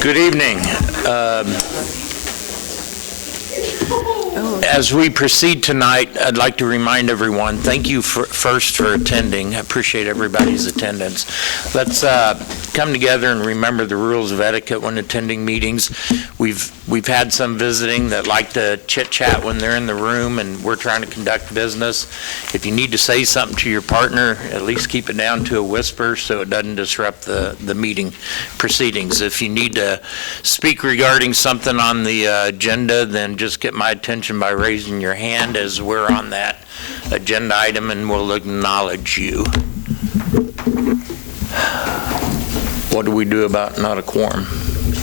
Good evening. As we proceed tonight, I'd like to remind everyone, thank you first for attending. I appreciate everybody's attendance. Let's come together and remember the rules of etiquette when attending meetings. We've had some visiting that like to chit-chat when they're in the room, and we're trying to conduct business. If you need to say something to your partner, at least keep it down to a whisper so it doesn't disrupt the meeting proceedings. If you need to speak regarding something on the agenda, then just get my attention by raising your hand as we're on that agenda item, and we'll acknowledge you. What do we do about not a quorum?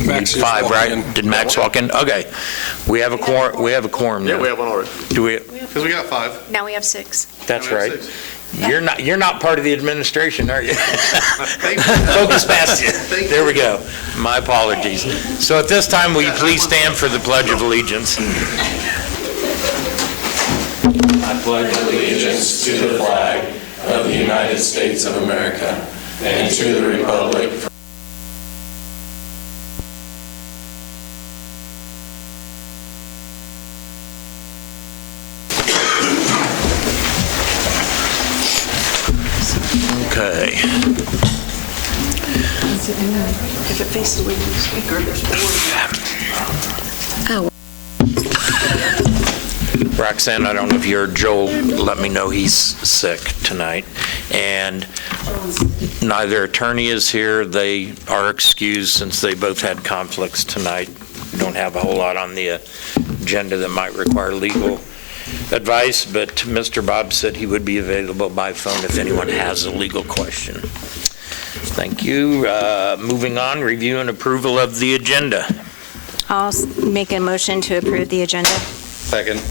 Max Need 5, right? in. Did Max walk in? Okay. We have a quorum. We have a quorum now. Yeah, we have one already. Do we? Because we got 5. Now we have 6. That's Now we have right. 6. You're not part of the administration, are you? Thank you. Focus past you. Thank There you. we go. My apologies. So at this time, will you please stand for the Pledge of Allegiance? I pledge allegiance to the flag of the United States of America and to the republic for Okay. If it faces away from the speaker, there's more. Roxanne, I don't know if you heard Joel let me know he's sick tonight, and neither attorney is here. They are excused since they both had conflicts tonight. We don't have a whole lot on the agenda that might require legal advice, but Mr. Bob said he would be available by phone if anyone has a legal question. Thank you. Moving on, review and approval of the agenda. I'll make a motion to approve the agenda. Second.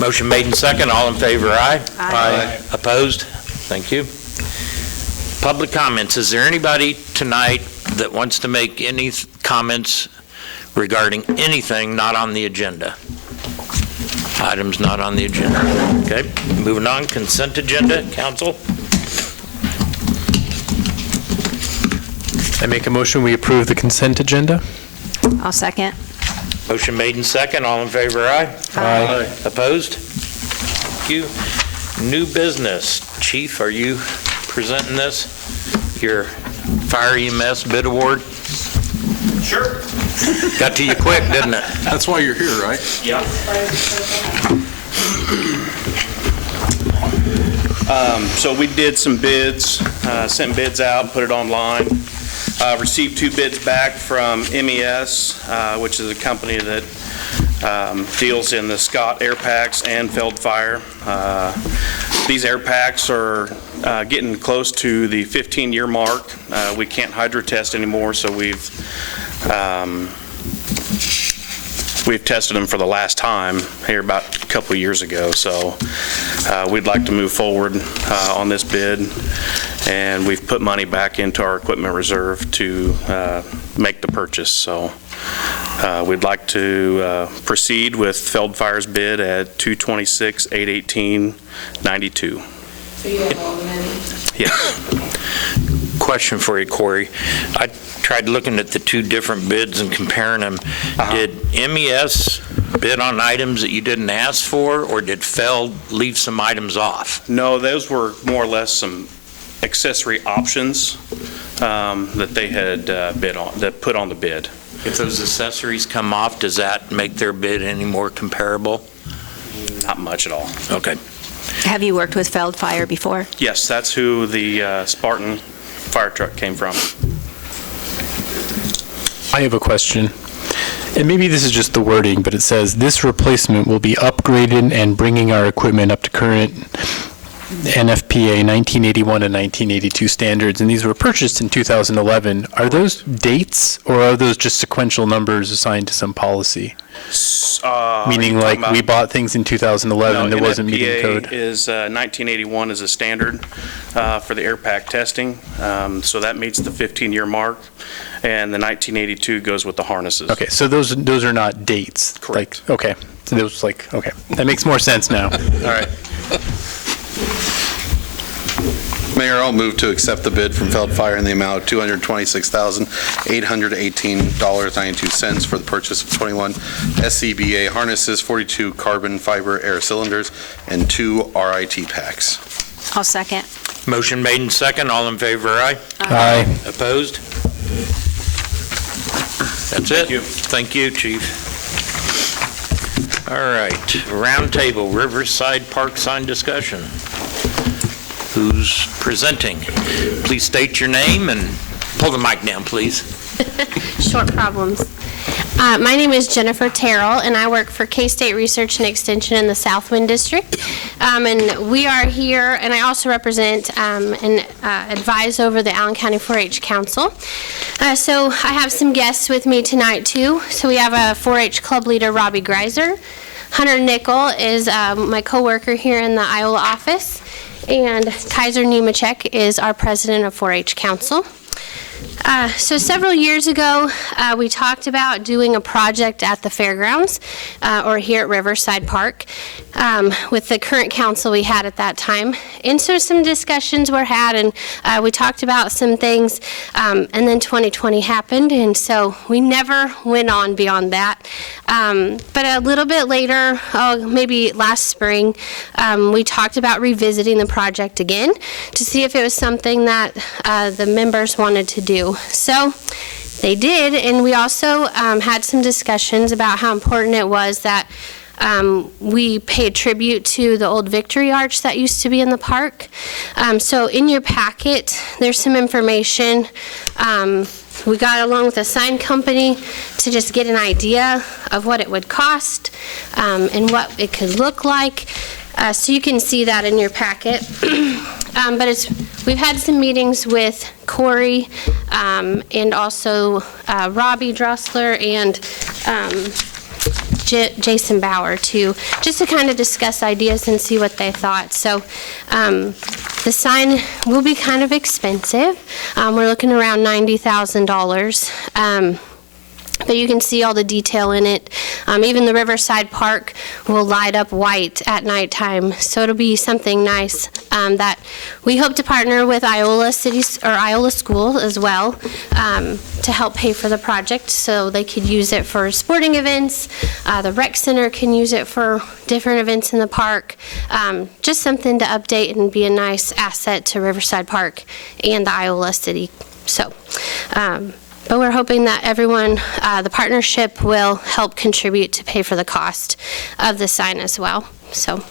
Motion made and second. All in favor, aye? Aye. Opposed? Thank you. Public comments. Is there anybody tonight that wants to make any comments regarding anything not on the agenda? Items not on the agenda. Okay, moving on. Consent agenda, council. I make a motion, we approve the consent agenda. I'll second. Motion made and second. All in favor, aye? Aye. Opposed? Thank you. New business. Chief, are you presenting this? Your fire EMS bid award? Sure. Got to you quick, didn't it? That's why you're here, right? Yeah. So we did some bids, sent bids out, put it online. Received 2 bids back from MES, which is a company that deals in the Scott air packs and Feld Fire. These air packs are getting close to the 15-year mark. We can't hydro test anymore, so we've tested them for the last time here about a couple of years ago. So we'd like to move forward on this bid, and we've put money back into our equipment reserve to make the purchase. So we'd like to proceed with Feld Fire's bid at $226,818.92. So you have all the money? Yes. Question for you, Corey. I tried looking at the 2 different bids and comparing them. Did MES bid on items that you didn't ask for, or did Feld leave some items off? No, those were more or less some accessory options that they had bid on, that put on the bid. If those accessories come off, does that make their bid any more comparable? Not much at all. Okay. Have you worked with Feld Fire before? Yes, that's who the Spartan fire truck came from. I have a question, and maybe this is just the wording, but it says, this replacement will be upgraded and bringing our equipment up to current NFPA 1981 and 1982 standards, and these were purchased in 2011. Are those dates, or are those just sequential numbers assigned to some policy? Meaning like we bought things in 2011 that wasn't meeting code? NFPA is 1981 is a standard for the air pack testing, so that meets the 15-year mark, and the 1982 goes with the harnesses. Okay, so those are not dates? Correct. Like, okay, so those okay, that makes more sense now. All right. Mayor, I'll move to accept the bid from Feld Fire in the amount of $226,818.92 for the purchase of 21 SCBA harnesses, 42 carbon fiber air cylinders, and 2 RIT packs. I'll second. Motion made and second. All in favor, aye? Aye. Opposed? That's it. Thank you, Chief. All right, roundtable, Riverside Park sign discussion. Who's presenting? Please state your name and pull the mic down, please. Short problems. My name is Jennifer Terrell, and I work for K-State Research and Extension in the Southwind District. And we are here, and I also represent and advise over the Allen County 4-H Council. So I have some guests with me tonight, too. So we have a 4-H club leader, Robbie Greiser. Hunter Nickel is my coworker here in the Iola office. And Kaiser Nemechek is our president of 4-H Council. So several years ago, we talked about doing a project at the fairgrounds or here at Riverside Park with the current council we had at that time. And so some discussions were had, and we talked about some things, and then 2020 happened, and so we never went on beyond that. But a little bit later, maybe last spring, we talked about revisiting the project again to see if it was something that the members wanted to do. So they did, and we also had some discussions about how important it was that we paid tribute to the old Victory Arch that used to be in the park. So in your packet, there's some information. We got along with a sign company to just get an idea of what it would cost and what it could look like. So you can see that in your packet. But we've had some meetings with Corey and also Robbie Drossler and Jason Bauer too, just to kind of discuss ideas and see what they thought. So the sign will be kind of expensive. We're looking around $90,000. But you can see all the detail in it. Even the Riverside Park will light up white at nighttime, so it'll be something nice that we hope to partner with Iola School as well to help pay for the project, so they could use it for sporting events. The rec center can use it for different events in the park. Just something to update and be a nice asset to Riverside Park and the Iola City. So. But we're hoping that everyone, the partnership will help contribute to pay for the cost of the sign as well. So.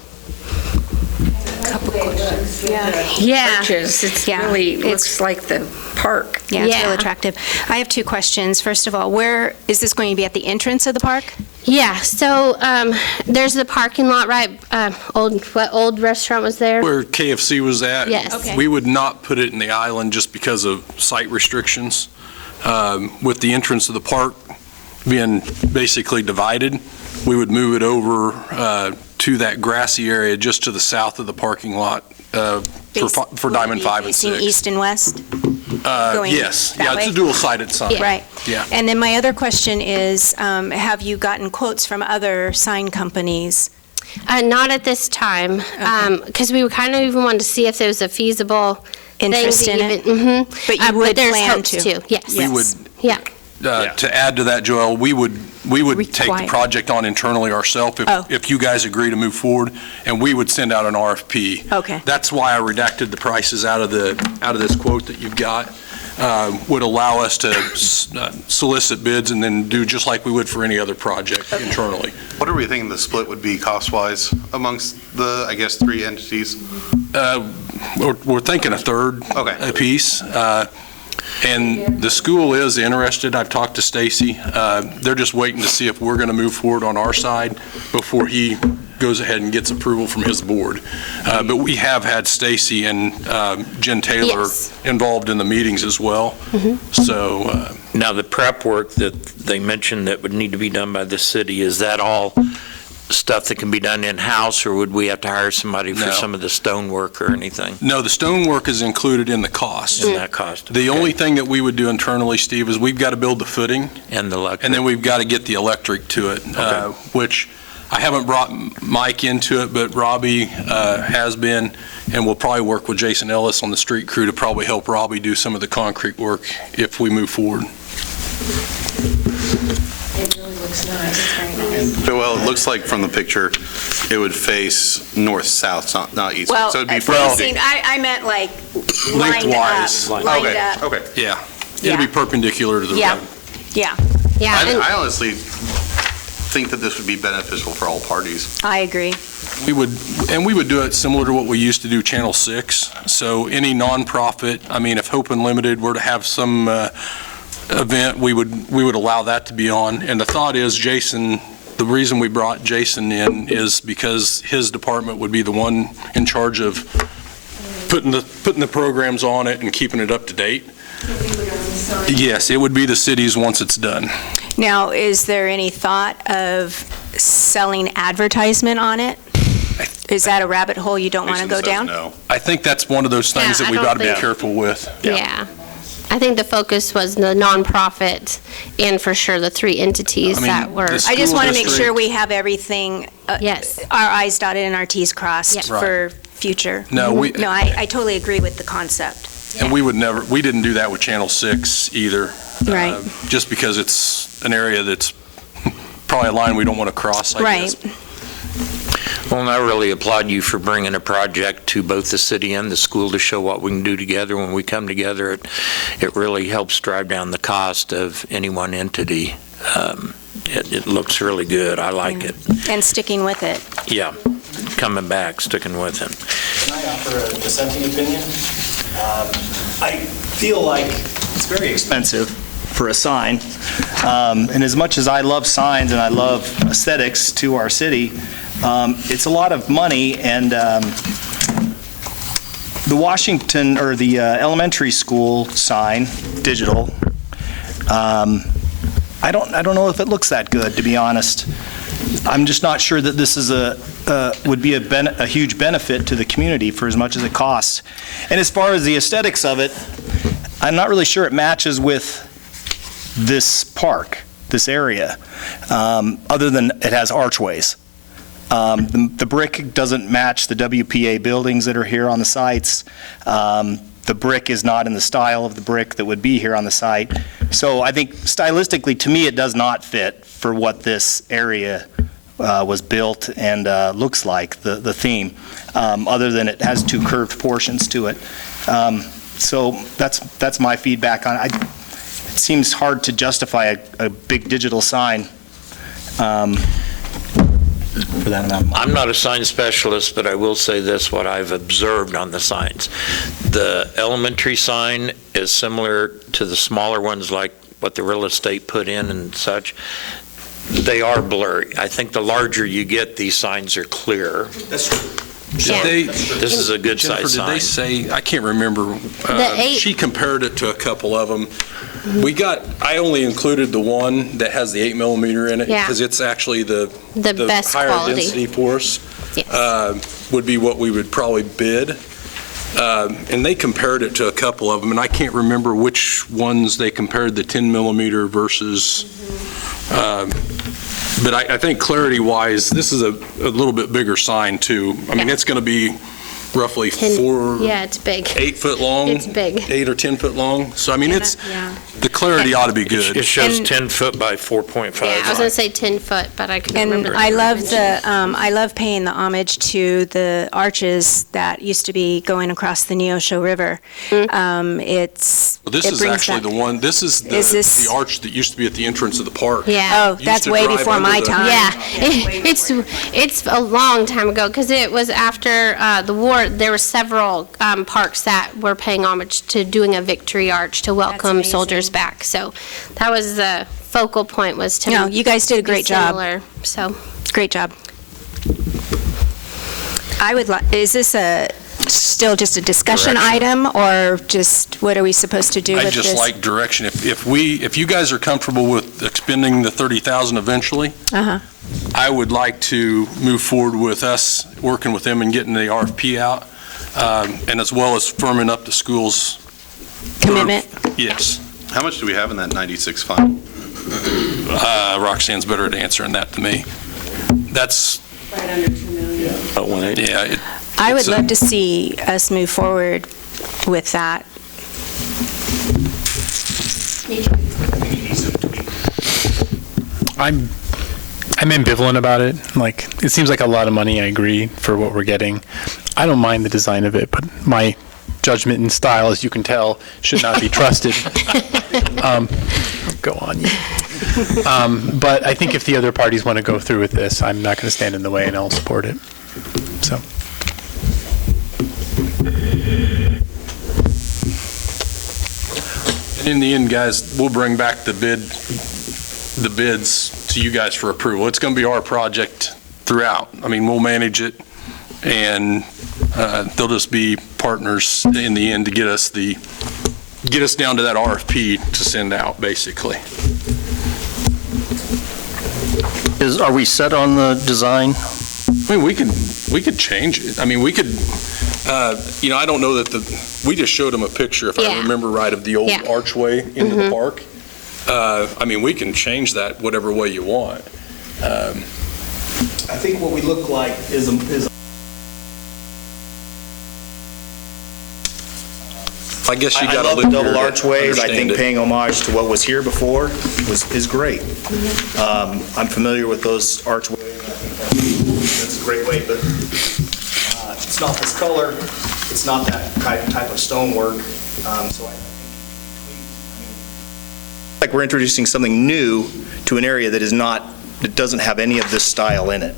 Couple questions. Yeah. Purchase, it Yeah. really looks like the park. Yeah, it's Yeah. real attractive. I have two questions. First of all, where is this going to be, at the entrance of the park? Yeah. So there's the parking lot, right? What old restaurant was there? Where KFC was at. Yes. Okay. We would not put it in the island just because of site restrictions. With the entrance of the park being basically divided, we would move it over to that grassy area just to the south of the parking lot for Diamond 5 and 6. Facing east and west? Going Yes, that yeah, it's way? a dual-sided sign. Yeah. Right. Yeah. And then my other question is, have you gotten quotes from other sign companies? Not at this time, because we kind of even wanted to see if there was a feasible Interest thing in to it? even, But you would there's plan hopes to? Yes. We would, Yeah. to add to that, Joel, we would take the Require. project on internally ourselves Oh. if you guys agree to move forward, and we would send out an RFP. Okay. That's why I redacted the prices out of this quote that you've got. Would allow us to solicit bids and then do just like we would for any other project internally. What are we thinking the split would be cost-wise amongst the, I guess, 3 entities? We're thinking a third Okay. apiece. And the school is interested. I've talked to Stacy. They're just waiting to see if we're going to move forward on our side before he goes ahead and gets approval from his board. But we have had Stacy and Jen Taylor Yes. involved in the meetings as well. So Now, the prep work that they mentioned that would need to be done by the city, is that all stuff that can be done in-house, or would we have to hire somebody for No. some of the stonework or anything no, the stonework is included in the cost. in that cost? The Okay. only thing that we would do internally, Steve, is we've got to build the footing, And the electric? and then we've got to get the electric to it, which I haven't brought Mike into it, but Robbie has been, and we'll probably work with Jason Ellis on the street crew to probably help Robbie do some of the concrete work if we move forward. It really looks nice. It's very nice. Well, it looks like from the picture, it would face north-south, not east. Well, So it'd be facing, I meant like lined Lengthwise. up. Lined Okay, up. okay. Yeah. Yeah. It'll be perpendicular to the Yeah. road. Yeah, Yeah, and I honestly think that this would be beneficial for all parties. I agree. We would do it similar to what we used to do Channel 6. So any nonprofit, I mean, if Hope Unlimited were to have some event, we would allow that to be on. And the thought is, Jason, the reason we brought Jason in is because his department would be the one in charge of putting the programs on it and keeping it up to date. Yes, it would be the city's once it's done. Now, is there any thought of selling advertisement on it? Is that a rabbit hole you don't want to Jason go says down? no. I think that's one of those things Yeah, that I we've don't got to be think- careful with. yeah. I think the focus was the nonprofit and for sure the three entities I mean, that were, this- I just School want to make district. sure we have everything, yes. our I's dotted and our T's crossed Yes. for future. No, I totally agree with the concept. And we didn't do that with Channel 6 either. Right. Just because it's an area that's probably a line we don't want to cross, I Right. guess. Well, and I really applaud you for bringing a project to both the city and the school to show what we can do together. When we come together, it really helps drive down the cost of any one entity. It looks really good. I like it. And sticking with it. Yeah, coming back, sticking with it. Can I offer a dissenting opinion? I feel like it's very expensive for a sign. And as much as I love signs and I love aesthetics to our city, it's a lot of money. And the Washington, or the elementary school sign, digital, I don't know if it looks that good, to be honest. I'm just not sure that this is would be a huge benefit to the community for as much as it costs. And as far as the aesthetics of it, I'm not really sure it matches with this park, this area, other than it has archways. The brick doesn't match the WPA buildings that are here on the sites. The brick is not in the style of the brick that would be here on the site. So I think stylistically, to me, it does not fit for what this area was built and looks like, the theme, other than it has two curved portions to it. So that's my feedback on it. It seems hard to justify a big digital sign for that amount of money. I'm not a sign specialist, but I will say this, what I've observed on the signs. The elementary sign is similar to the smaller ones, like what the real estate put in and such. They are blurry. I think the larger you get, these signs are clearer. That's true. Yeah. This is a good Jennifer, size did they sign. say, I can't remember, she compared it to a couple of them. I only included the one that has the 8 millimeter in it, Yeah. because it's actually the best higher quality. density for us, Yes. would be what we would probably bid. And they compared it to a couple of them, and I can't remember which ones they compared the 10 millimeter versus, but I think clarity-wise, this is a little bit bigger sign, too. I mean, Yeah. it's going to be roughly Yeah, it's big. 8 foot long. It's big. 8 or 10 foot long. So, I mean, Yeah. the clarity ought to be It good. shows And- 10 foot by 4.5. Yeah, I was going to say 10 foot, but I couldn't And remember. I love I love paying the homage to the arches that used to be going across the Neosho River. It's, Well, this it is brings actually back- the one, this is Is this- the arch that used to be at the entrance of the park. Yeah. Oh, Used that's to way drive before under my the- time. Yeah, it's a long time ago, because it was after the war. There were several parks that were paying homage to doing a victory arch to welcome amazing. soldiers back. So that was the focal point, was to No, you guys did a be great job. similar. So Great job. I would like, is this still just a discussion Direction. item, or just, what are we supposed to do with I'd this? just like direction. If you guys are comfortable with expending the 30,000 eventually, Uh-huh. I would like to move forward with us working with them and getting the RFP out, and as well as firming up the school's Commitment? Yes. How much do we have in that 96 fund? Roxanne's better at answering that than me. That's, Right under 2 million. yeah, I would It's a- love to see us move forward with that. I'm ambivalent about it. Like, it seems like a lot of money, I agree, for what we're getting. I don't mind the design of it, but my judgment and style, as you can tell, should not be trusted. Go on. But I think if the other parties want to go through with this, I'm not going to stand in the way and I'll support it. So. and in the end, guys, we'll bring back the bids to you guys for approval. It's going to be our project throughout. I mean, we'll manage it, and they'll just be partners in the end to get us down to that RFP to send out, basically. Are we set on the design? I mean, we could change it. I mean, we could, I don't know that we just showed them a picture, if I Yeah. remember right, of the old Yeah. archway into the park. I mean, we can change that whatever way you want. I think what we look like is I guess you I got to love live the here double to archways. I understand think it. paying homage to what was here before is great. I'm familiar with those archways. I think that's a great way, but it's not this color. It's not that type of stonework. So I think like we're introducing something new to an area that doesn't have any of this style in it.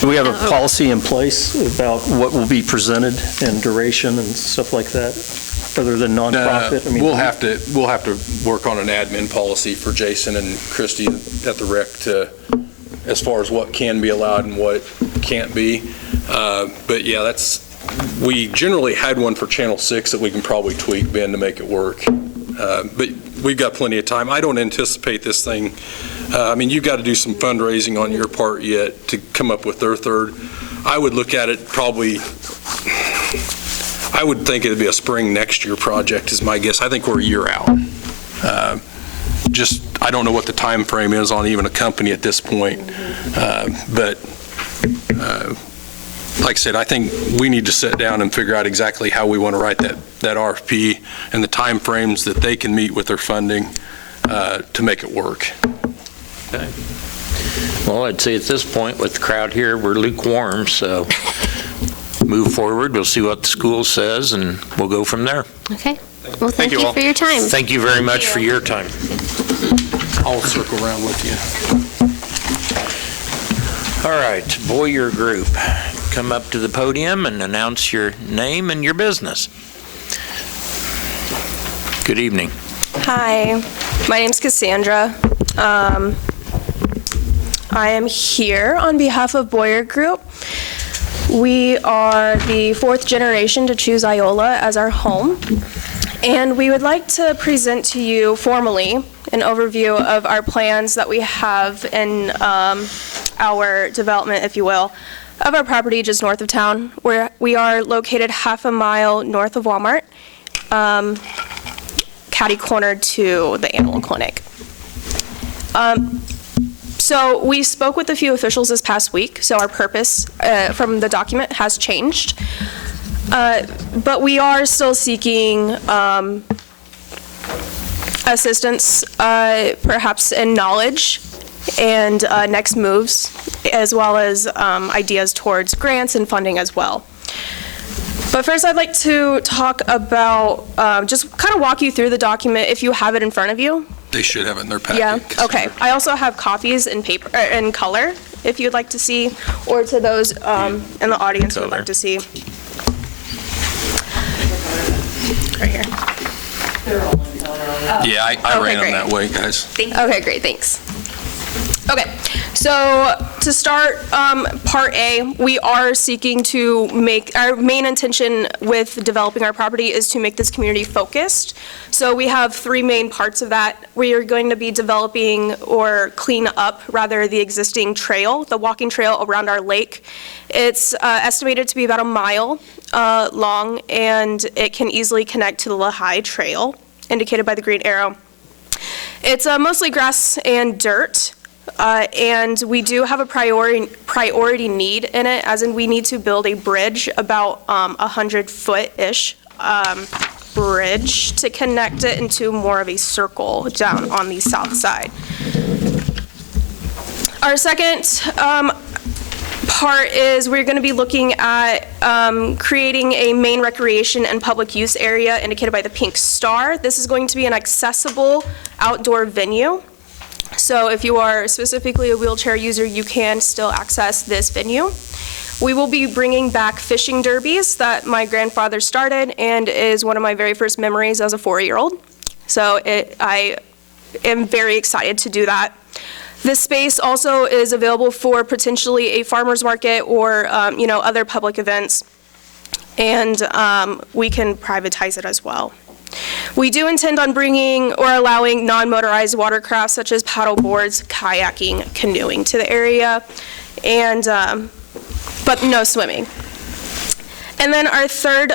Do we have a policy in place about what will be presented and duration and stuff like that, other than nonprofit? I mean, We'll have to work on an admin policy for Jason and Christie at the rec as far as what can be allowed and what can't be. But yeah, we generally had one for Channel 6 that we can probably tweak, Ben, to make it work. But we've got plenty of time. I don't anticipate this thing, I mean, you've got to do some fundraising on your part yet to come up with their third. I would look at it probably, I would think it'd be a spring next year project is my guess. I think we're a year out. I don't know what the time frame is on even a company at this point. But like I said, I think we need to sit down and figure out exactly how we want to write that RFP and the time frames that they can meet with their funding to make it work. Okay. Well, I'd say at this point with the crowd here, we're lukewarm, so move forward. We'll see what the school says, and we'll go from there. Okay. Well, thank you you all. for your time. Thank you very much for your time. I'll circle around with you. All right, Boyer Group, come up to the podium and announce your name and your business. Good evening. Hi, my name's Cassandra. I am here on behalf of Boyer Group. We are the fourth generation to choose Iola as our home, and we would like to present to you formally an overview of our plans that we have in our development, if you will, of our property just north of town, where we are located half a mile north of Walmart, catty-cornered to the animal clinic. So we spoke with a few officials this past week, so our purpose from the document has changed. But we are still seeking assistance, perhaps in knowledge and next moves, as well as ideas towards grants and funding as well. But first, I'd like to talk about, just kind of walk you through the document if you have it in front of you. They should have it in their packet. Yeah, okay. I also have copies in paper, in color, if you'd like to see, or to those in the audience who would like to see. Right here. Yeah, I Okay, ran them great. that way, guys. Okay, great, thanks. Okay, So to start Part A, we are seeking to make, our main intention with developing our property is to make this community focused. So we have three main parts of that. We are going to be developing or clean up, rather, the existing trail, the walking trail around our lake. It's estimated to be about a mile long, and it can easily connect to the Lehigh Trail, indicated by the green arrow. It's mostly grass and dirt. And we do have a priority need in it, as in we need to build a bridge, about 100-foot-ish bridge, to connect it into more of a circle down on the south side. Our second part is we're going to be looking at creating a main recreation and public use area indicated by the pink star. This is going to be an accessible outdoor venue. So if you are specifically a wheelchair user, you can still access this venue. We will be bringing back fishing derbies that my grandfather started and is one of my very first memories as a 4-year-old. So I am very excited to do that. This space also is available for potentially a farmer's market or other public events, and we can privatize it as well. We do intend on bringing or allowing non-motorized watercraft such as paddle boards, kayaking, canoeing to the area, and but no swimming. And then our third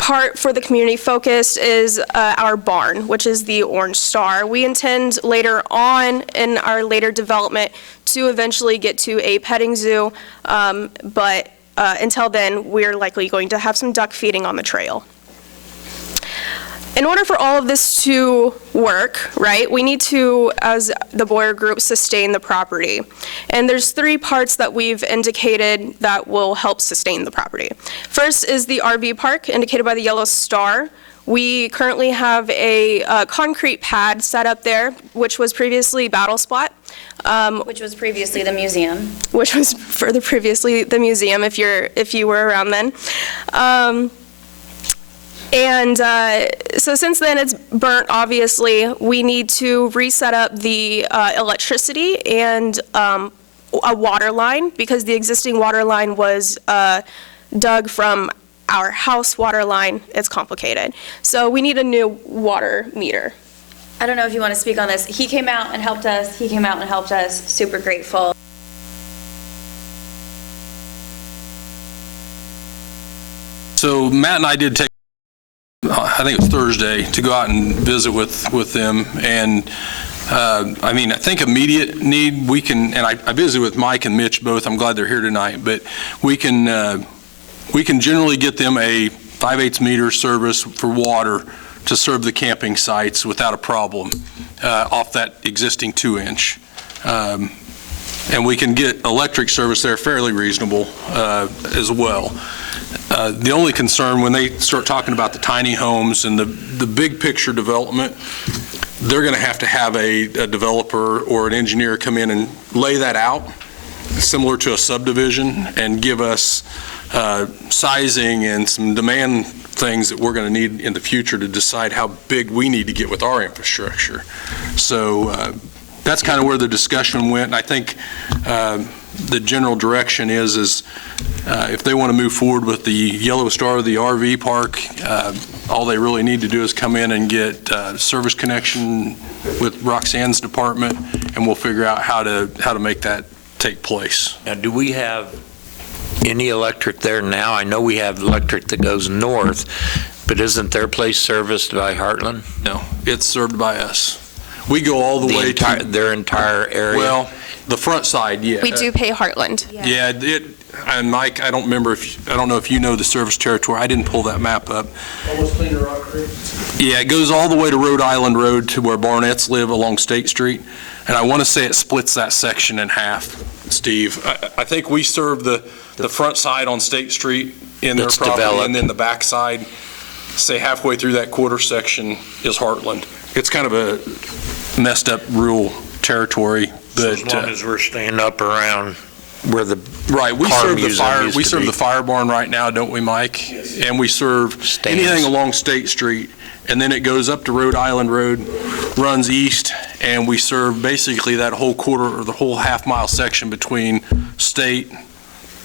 part for the community focus is our barn, which is the orange star. We intend later on in our later development to eventually get to a petting zoo, but until then, we're likely going to have some duck feeding on the trail. In order for all of this to work, right, we need to, as the Boyer Group, sustain the property. And there's three parts that we've indicated that will help sustain the property. First is the RV park, indicated by the yellow star. We currently have a concrete pad set up there, which was previously Battle Spot. Which was previously the museum. Which was further previously the museum, if you were around then. So since then it's burnt, obviously, we need to reset up the electricity and a water line, because the existing water line was dug from our house water line. It's complicated. So we need a new water meter. I don't know if you want to speak on this. He came out and helped us. He came out and helped us. Super grateful. So Matt and I did take, I think it was Thursday, to go out and visit with them. And I think immediate need, we can, and I visited with Mike and Mitch both. I'm glad they're here tonight, but we can generally get them a 5/8 meter service for water to serve the camping sites without a problem off that existing 2-inch. And we can get electric service there fairly reasonable as well. The only concern when they start talking about the tiny homes and the big picture development, they're going to have a developer or an engineer come in and lay that out, similar to a subdivision, and give us sizing and some demand things that we're going to need in the future to decide how big we need to get with our infrastructure. So that's kind of where the discussion went. And I think the general direction is if they want to move forward with the Yellow Star, the RV park, all they really need to do is come in and get service connection with Roxanne's department, and we'll figure out how to make that take place. Now, do we have any electric there now? I know we have electric that goes north, but isn't their place serviced by Heartland? No, it's served by us. We go all the way to their entire area? Well, the front side, yeah. We do pay Heartland. Yeah, and Mike, I don't know if you know the service territory. I didn't pull that map up. Almost clean to Rock Creek? Yeah, it goes all the way to Rhode Island Road to where Barnetts live along State Street. And I want to say it splits that section in half, Steve. I think we serve the front side on State Street in their property, developed. And then the back side, say halfway through that quarter section, is Heartland. It's kind of a messed up rural territory. So as long as we're staying up around where the right, we car serve the museum fire. used We to serve be. the fire barn right now, don't we, Mike? Yes. And we serve Stands. anything along State Street, and then it goes up to Rhode Island Road, runs east, and we serve basically that whole quarter or the whole half-mile section between State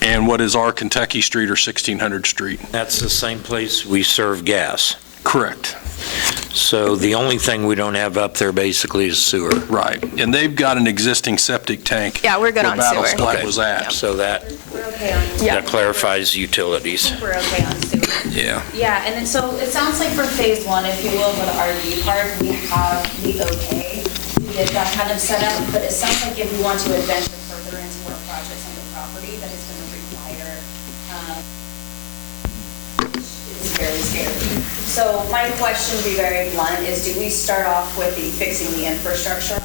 and what is our Kentucky Street or 1600 Street. That's the same place we serve gas. Correct. So the only thing we don't have up there basically is sewer. Right, and they've got an existing septic tank. Yeah, we're good where on sewer. Battlespike Okay. was at. So that We're okay on, Yeah. that clarifies utilities. we're okay on sewer. Yeah. Yeah, and then so it sounds like for phase one, if you will, for the RV park, we have the okay to get that kind of set up, but it sounds like if we want to adventure further into more projects on the property, that it's gonna require, it's very scary. So my question, to be very blunt, is do we start off with the fixing the infrastructure?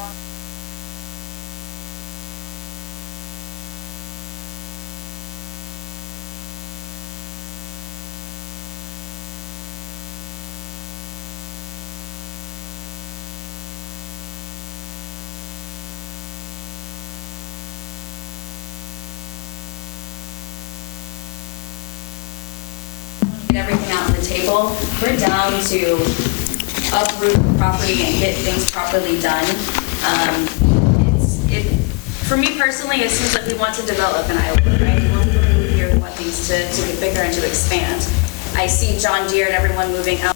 Get everything out on the table. We're down to uproot the property and get things properly done. For me personally, it seems like we want to develop in Iowa, right? We want people to move here, we want things to get bigger and to expand. I see John Deere and everyone moving out.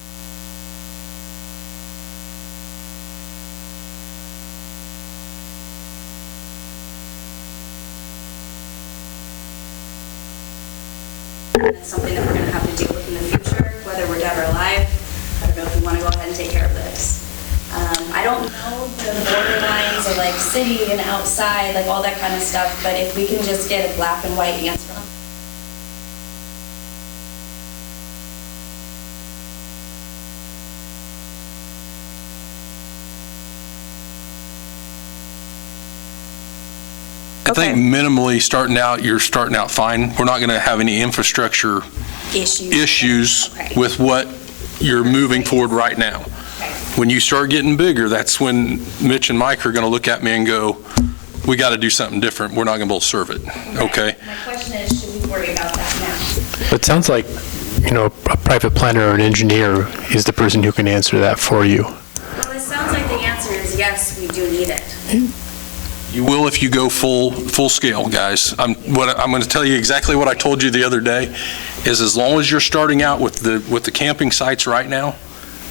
It's something that we're going to have to deal with in the future, whether we're dead or alive. I don't know if we want to go ahead and take care of this. I don't know the border lines of like city and outside, like all that kind of stuff, but if we can just get a black and white answer. I think minimally starting out, you're starting out fine. We're not going to have any infrastructure issues Okay. with what you're moving forward right now. Okay. When you start getting bigger, that's when Mitch and Mike are going to look at me and go, we got to do something different. We're not going to be able to serve it. Okay? My question is, should we worry about that now? But it sounds like, a private planner or an engineer is the person who can answer that for you. Well, it sounds like the answer is yes, we do need it. You will if you go full scale, guys. I'm going to tell you exactly what I told you the other day, is as long as you're starting out with the camping sites right now,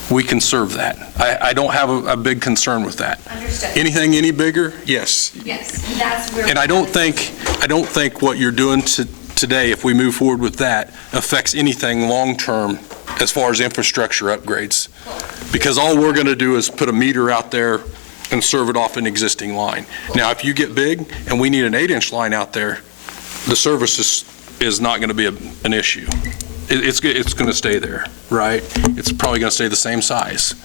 we can serve that. I don't have a big concern with that. Understood. Anything any bigger? Yes. Yes, that's where. And I don't think what you're doing today, if we move forward with that, affects anything long-term as far as infrastructure upgrades. Because all we're going to do is put a meter out there and serve it off an existing line. Now, if you get big and we need an 8-inch line out there, the service is not going to be an issue. It's going to stay there, right? It's probably going to stay the same size.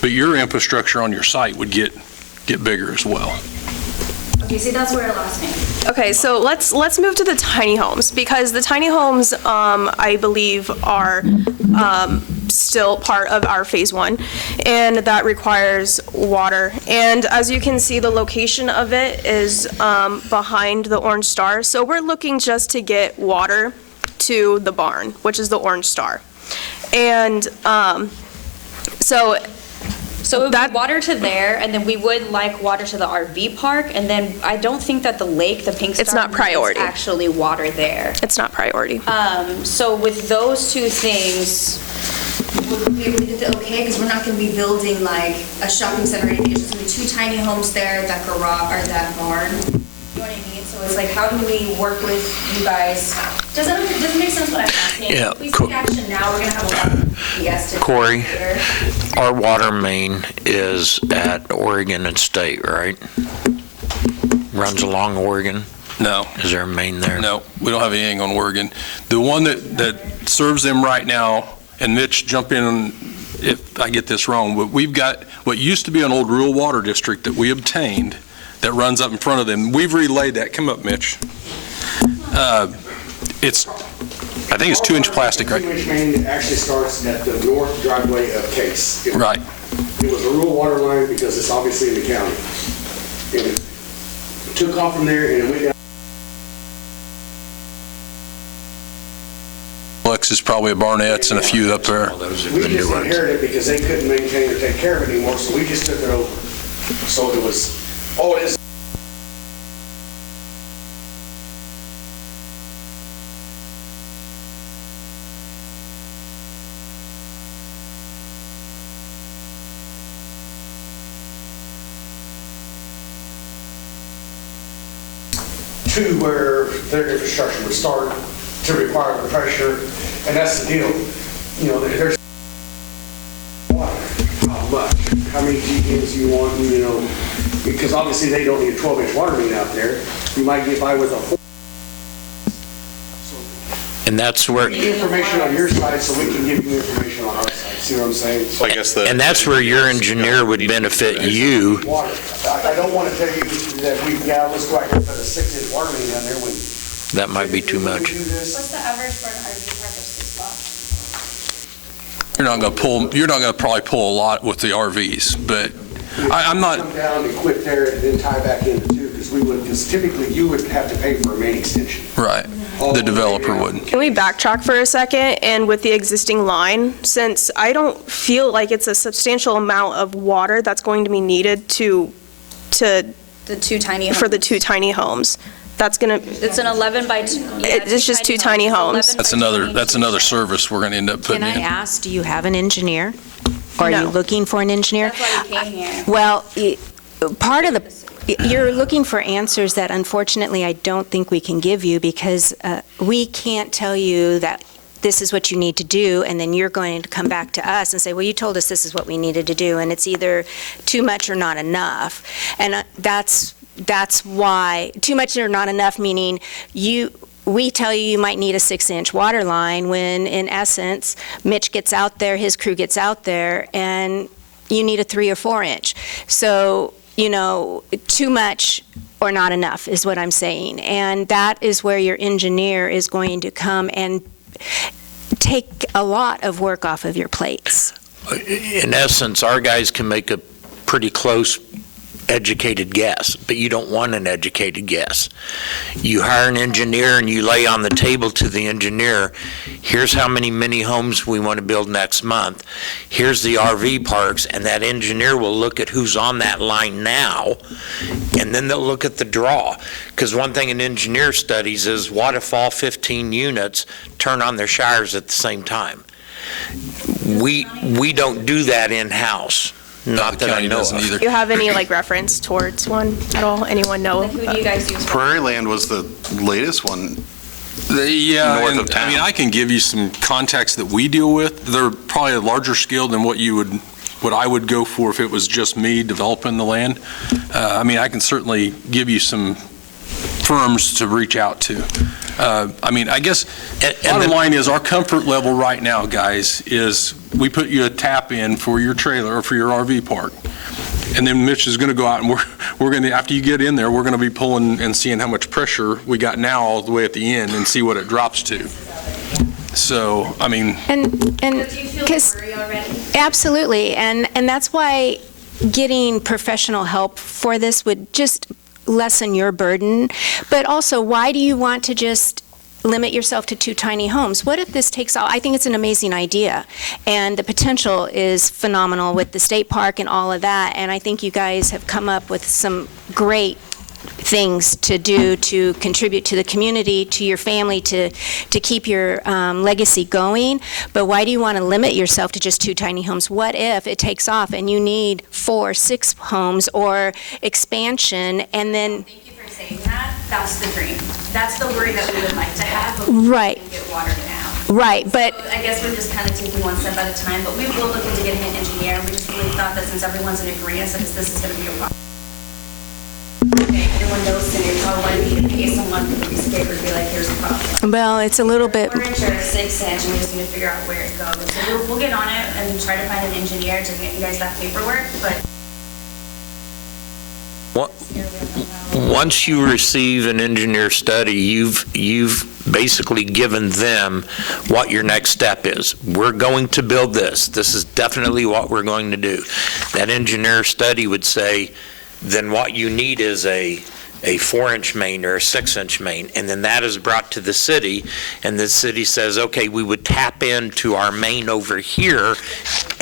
But your infrastructure on your site would get bigger as well. Okay, see, that's where it lost me. Okay, so let's move to the tiny homes, because the tiny homes, I believe, are still part of our phase one, and that requires water. And as you can see, the location of it is behind the orange star. So we're looking just to get water to the barn, which is the orange star. And so it would be water to there, and then we would like water to the RV park, and then I don't think that the lake, the Pink Star. It's not priority. Is actually water there. It's not priority. So with those two things, would we be able to get the okay? Because we're not going to be building like a shopping center or anything. It's just going to be 2 tiny homes there, that garage, or that barn. You know what I mean? So it's like, how do we work with you guys? Does it make sense what I'm asking? Yeah, If we take action now, we're going to have a lot of BS to do Corey, later. our water main is at Oregon and State, right? Runs along Oregon? No. Is there a main there? No, we don't have anything on Oregon. The one that serves them right now, and Mitch, jump in if I get this wrong, but we've got what used to be an old rural water district that we obtained that runs up in front of them. We've relayed that. Come up, Mitch. I think it's 2-inch plastic, right? 2-inch main actually starts at the north driveway of Case. Right. It was a rural water line because it's obviously in the county. And it took off from there and it went down. Lex is probably a Barnett's and a few up there. We just inherited it because they couldn't maintain or take care of it anymore, so we just took it over. So it was, oh, it is. To where their infrastructure would start to require the pressure, and that's the deal. You know, there's water, how much, how many GPMs you want, you know, because obviously they don't need a 12-inch water main out there. You might get by with a 4. And that's where, Information on your side so we can give you information on our side. See what I'm saying? So I guess and that's where your engineer would benefit you. Water. I don't want to tell you that let's go out here and put a 6-inch water main down there when. That might be too much. What's the average for an RV park of 6 lots? You're not going to probably pull a lot with the RVs, but I'm not. Come down and quit there and then tie back in too, because typically you would have to pay for a main extension. Right. The developer would. Can we backtrack for a second? And with the existing line, since I don't feel like it's a substantial amount of water that's going to be needed to The two tiny homes. for the two tiny homes, that's going to, It's an 11 by 2. it's just two tiny homes. That's another service we're going to end up putting Can I in. ask, do you have an engineer? Or are you No. looking for an engineer? That's why we came here. Well, part of the, you're looking for answers that unfortunately I don't think we can give you, because we can't tell you that this is what you need to do, and then you're going to come back to us and say, well, you told us this is what we needed to do, and it's either too much or not enough. And that's why, too much or not enough, meaning we tell you you might need a 6-inch water line, when in essence, Mitch gets out there, his crew gets out there, and you need a 3 or 4-inch. So, you know, too much or not enough is what I'm saying. And that is where your engineer is going to come and take a lot of work off of your plates. In essence, our guys can make a pretty close educated guess, but you don't want an educated guess. You hire an engineer and you lay on the table to the engineer, here's how many mini homes we want to build next month, here's the RV parks, and that engineer will look at who's on that line now, and then they'll look at the draw. Because one thing an engineer studies is what if all 15 units turn on their showers at the same time? We don't do that in-house. Not that I know of. Do you have any like reference towards one at all? Anyone know? Like, who do you guys use? Prairie Land was the latest one. Yeah, North and, of town. I mean, I can give you some context that we deal with. They're probably a larger scale than what I would go for if it was just me developing the land. I mean, I can certainly give you some firms to reach out to. I mean, I guess, bottom line is our comfort level right now, guys, is we put you a tap in for your trailer or for your RV park. And then Mitch is going to go out and we're going to, after you get in there, we're going to be pulling and seeing how much pressure we got now all the way at the end and see what it drops to. So, I mean. And Do you feel the worry already? absolutely, and that's why getting professional help for this would just lessen your burden. But also, why do you want to just limit yourself to two tiny homes? What if this takes all? I think it's an amazing idea, and the potential is phenomenal with the state park and all of that, and I think you guys have come up with some great things to do to contribute to the community, to your family, to keep your legacy going. But why do you want to limit yourself to just two tiny homes? What if it takes off and you need 4, 6 homes or expansion, and then... Thank you for saying that. That's the dream. That's the worry that we would like to have, but Right. we can get watered now. Right, but... So I guess we're just kind of taking one step at a time, but we will look into getting an engineer. We just really thought that since everyone's in agreement, that this is going to be a problem. Okay, everyone knows and you're probably going to pay someone for the piece of paper to be like, here's the problem. Well, it's a little bit... 4-inch or 6-inch, and we just need to figure out where it goes. So we'll get on it and try to find an engineer to get you guys that paperwork, but... Once you receive an engineer study, you've basically given them what your next step is. We're going to build this. This is definitely what we're going to do. That engineer study would say, then what you need is a 4-inch main or a 6-inch main, and then that is brought to the city, and the city says, okay, we would tap into our main over here,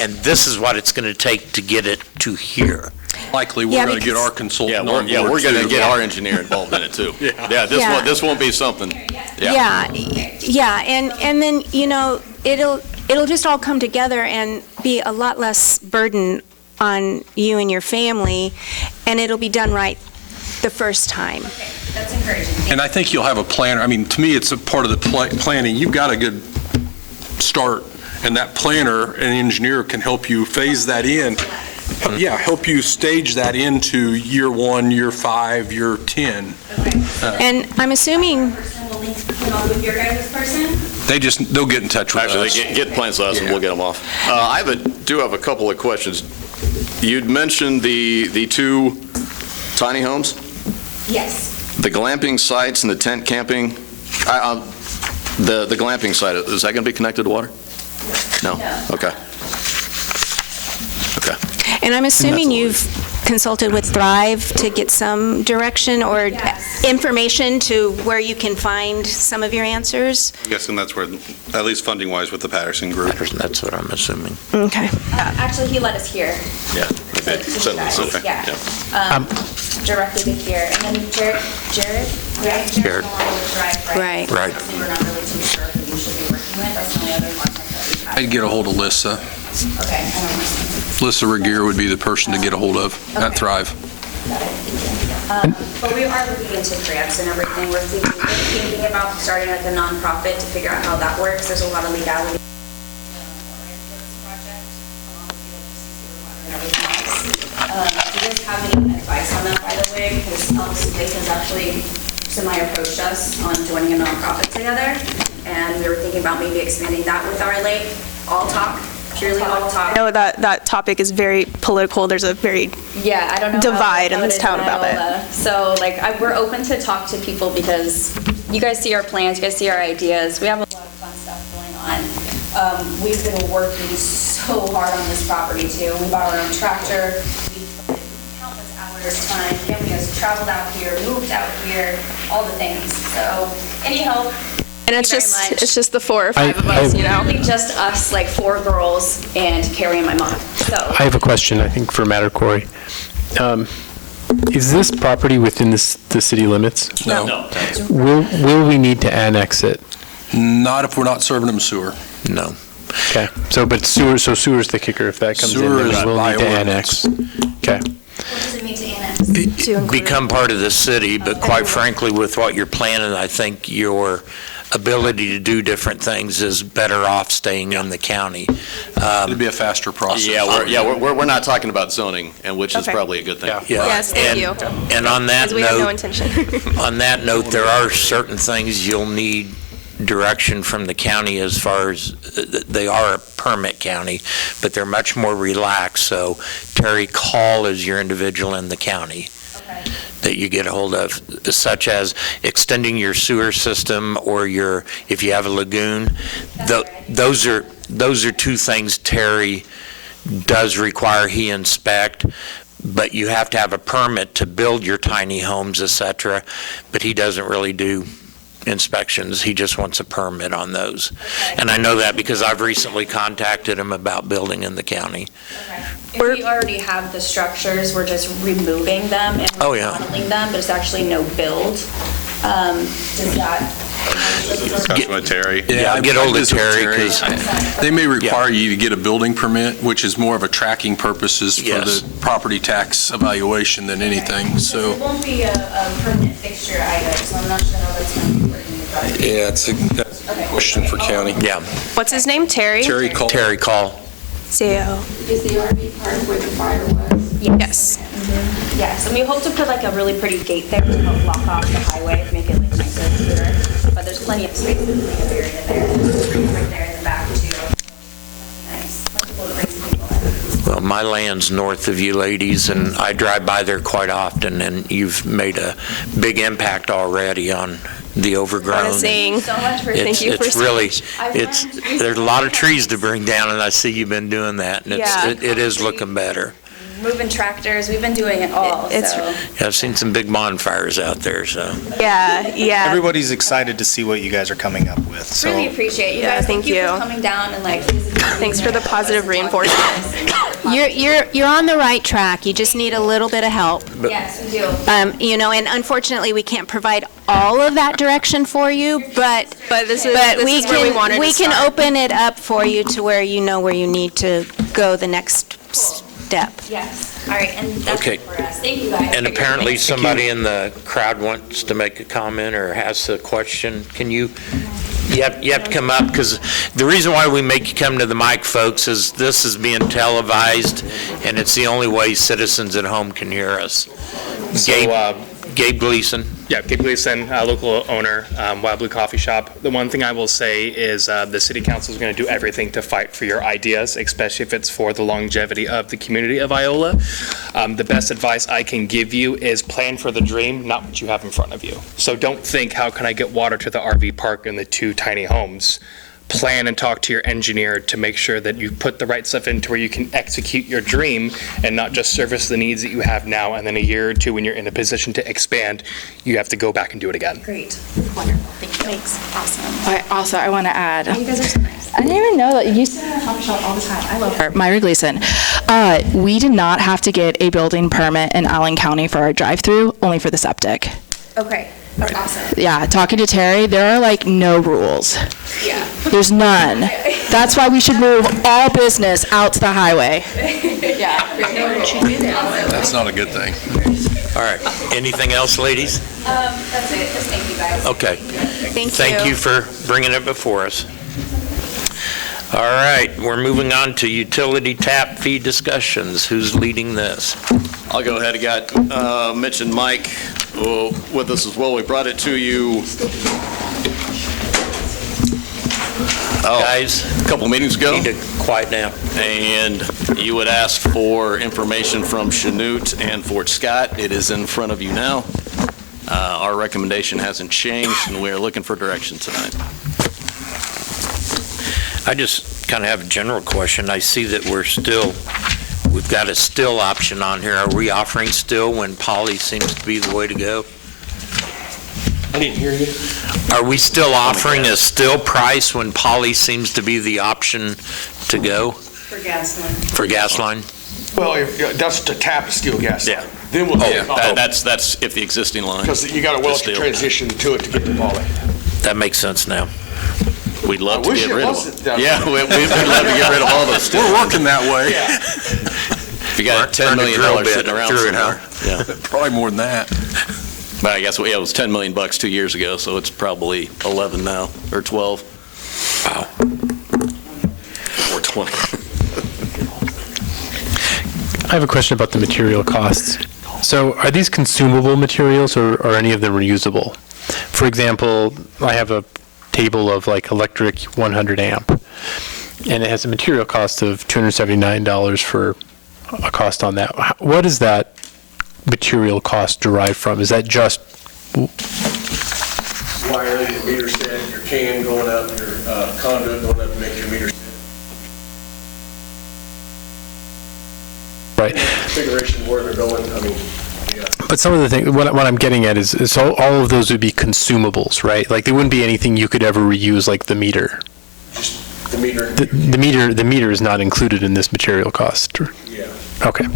and this is what it's going to take to get it to here. Likely, we're Yeah, going to get because- our consultant on board, Yeah, we're going to too. get our engineer involved in it, too. Yeah, Yeah. this won't be something, Yeah, and then, it'll just all come together and be a lot less burden on you and your family, and it'll be done right the first time. That's encouraging. And I think you'll have a planner. I mean, to me, it's a part of the planning. You've got a good start, and that planner and engineer can help you phase that in. Yeah, help you stage that into year 1, year 5, year 10. And I'm assuming, Person will link up with your guys' person? They'll get in touch with Actually, us. get the plans to us and we'll get them off. I do have a couple of questions. You'd mentioned the 2 tiny homes, Yes. the glamping sites and the tent camping. The glamping site, is that going to be connected to water? No? Okay. Okay. and I'm assuming you've consulted with Thrive to get some direction or information to where you can find some of your answers? I'm guessing that's where, at least funding-wise, with the Patterson Group. That's what I'm assuming. Okay. Actually, he let us hear. Yeah. So, Okay. to you guys, Okay. yeah. Directly to here. And then Jared? Yeah, Jared. along with Drive, Right. Right. Obviously, we're not really too sure who we should be working with. That's the only other contact that we have. I'd get a hold of Lissa. Okay, I don't know. Lissa Regier would be the person to get a hold of at Thrive. But we are looking into grants and everything. We're thinking about starting like a nonprofit to figure out how that works. There's a lot of legality. Do you guys have any advice on that, by the way? Because Lake has actually semi-approached us on joining a nonprofit together, and we were thinking about maybe expanding that with our lake. All talk, purely all I talk. know that topic is very political. There's a very Yeah, I don't know. divide how in this it is town about it. Iola. So like, we're open to talk to people because you guys see our plans, you guys see our ideas. We have a lot of fun stuff going on. We've been working so hard on this property too. We bought our own tractor. We put countless hours, time. Family has traveled out here, moved out here, all the things. So any help? And it's Thank you very much. it's just the 4 or 5 of us, you know. Literally just us, like 4 girls and Carrie and my mom. So. I have a question, I think, for Matt or Corey. Is this property within the city limits? No. Will we need to annex it? Not if we're not serving them sewer. No. Okay, but sewer's the kicker. If that comes in, Sewer is then we'll by need to ordinance. annex. Okay. What does it mean to annex? Become part of the city, but quite frankly, with what you're planning, I think your ability to do different things is better off staying in the county. It'd be a faster process. We're not talking about zoning, and which is Okay. probably a good thing. Yes, thank you. And on that Because we have no note, intention. on that note, there are certain things you'll need direction from the county as far as, they are a permit county, but they're much more relaxed. So Terry Call is your individual in the county that you get a hold of, such as extending your sewer system or if you have a lagoon. Those are 2 things Terry does require he inspect, but you have to have a permit to build your tiny homes, et cetera, but he doesn't really do inspections. He just wants a permit on those. And I know that because I've recently contacted him about building in the county. If we already have the structures, we're just removing them and remodeling them, but it's actually no build. Does that? Discussion with Terry. Yeah, get hold of Terry, because They may require you to get a building permit, which is more of a tracking purposes for the property tax evaluation than anything, so. It won't be a permanent fixture either, so I'm not sure how that's going to be working with that. Yeah, that's a question for county. Yeah. What's his name? Terry? Terry Call. Terry Call. CEO. Is the RV park where the fire was? Yes. Yes, and we hope to put like a really pretty gate there to help block off the highway, make it like nicer and clearer. But there's plenty of space, there's plenty of area there. There's trees right there in the back too. Nice. People to bring some people in. Well, my land's north of you ladies, and I drive by there quite often, and you've made a big impact already on the overgrown. Thank you so much for It's so really, much. there's a lot of trees to bring down, and I see you've been doing that, and Yeah. it is looking better. moving tractors, we've been doing it all, It's- so. Yeah, I've seen some big bonfires out there, so. Yeah. Everybody's excited to see what you guys are coming up with, so. Really appreciate you Yeah, guys. thank Thank you you. for coming down and like. Thanks for the positive reinforcement. You're on the right track. You just need a little bit of help. Yes, we do. You know, and unfortunately, we can't provide all of that direction for you, but This is where we we can open it up for you to where you know where you need to go the next step. Yes. All right, and that's Okay. it for us. Thank you guys. And apparently somebody in the crowd wants to make a comment or has a question. Can you have to come up, because the reason why we make you come to the mic, folks, is this is being televised, and it's the only way citizens at home can hear us. Gabe Gleason. Yeah, Gabe Gleason, local owner, Wild Blue Coffee Shop. The one thing I will say is the city council is going to do everything to fight for your ideas, especially if it's for the longevity of the community of Iola. The best advice I can give you is plan for the dream, not what you have in front of you. So don't think, how can I get water to the RV park and the 2 tiny homes? Plan and talk to your engineer to make sure that you put the right stuff into where you can execute your dream and not just service the needs that you have now, and then a year or two when you're in a position to expand, you have to go back and do it again. Great. Wonderful. Thank you. Thanks. Awesome. I want to add. You guys are so nice. I didn't even know that you sit in a coffee shop all the time. I love her. Myra Gleason. We did not have to get a building permit in Allen County for our drive-through, only for the septic. Okay. That's awesome. Yeah, talking to Terry, there are like no rules. Yeah. There's none. That's why we should move all business out to the highway. Yeah. That's not a good thing. All right. Anything else, ladies? That's it. Just thank you guys. Okay. Thank you for bringing it before us. All right, we're moving on to utility tap fee discussions. Who's leading this? I'll go ahead. I got Mitch and Mike with us as well. We brought it to you Guys, a couple meetings ago. need to quiet down. And you would ask for information from Chanute and Fort Scott. It is in front of you now. Our recommendation hasn't changed, and we are looking for direction tonight. I just kind of have a general question. I see that we've got a still option on here. Are we offering still when poly seems to be the way to go? I didn't hear you. Are we still offering a still price when poly seems to be the option to go For gas line. for gas line? Well, that's to tap a steel gas line. Yeah. Then we'll That's if the existing line. because you got to well to Still. transition to it to get to poly. That makes sense now. We'd love I to wish get it rid of wasn't them. that Yeah, we'd love to get rid of all those still. We're working that way. Yeah. If you got $10 million sitting around through it, huh? somewhere. Yeah. Probably more than that. But I guess, it was $10 million 2 years ago, so it's probably 11 now, or 12. Wow. Or 20. I have a question about the material costs. So are these consumable materials or are any of them reusable? For example, I have a table of like electric 100 amp, and it has a material cost of $279 for a cost on that. What is that material cost derived from? Is that just wiring, your meter set, your can going up, your conduit going up to make your meter set. right? Configuration where they're going, I mean, yeah. But some of the things, what I'm getting at is all of those would be consumables, right? Like there wouldn't be anything you could ever reuse, like the meter. Just the meter. The meter is not included in this material cost. Yeah. Okay.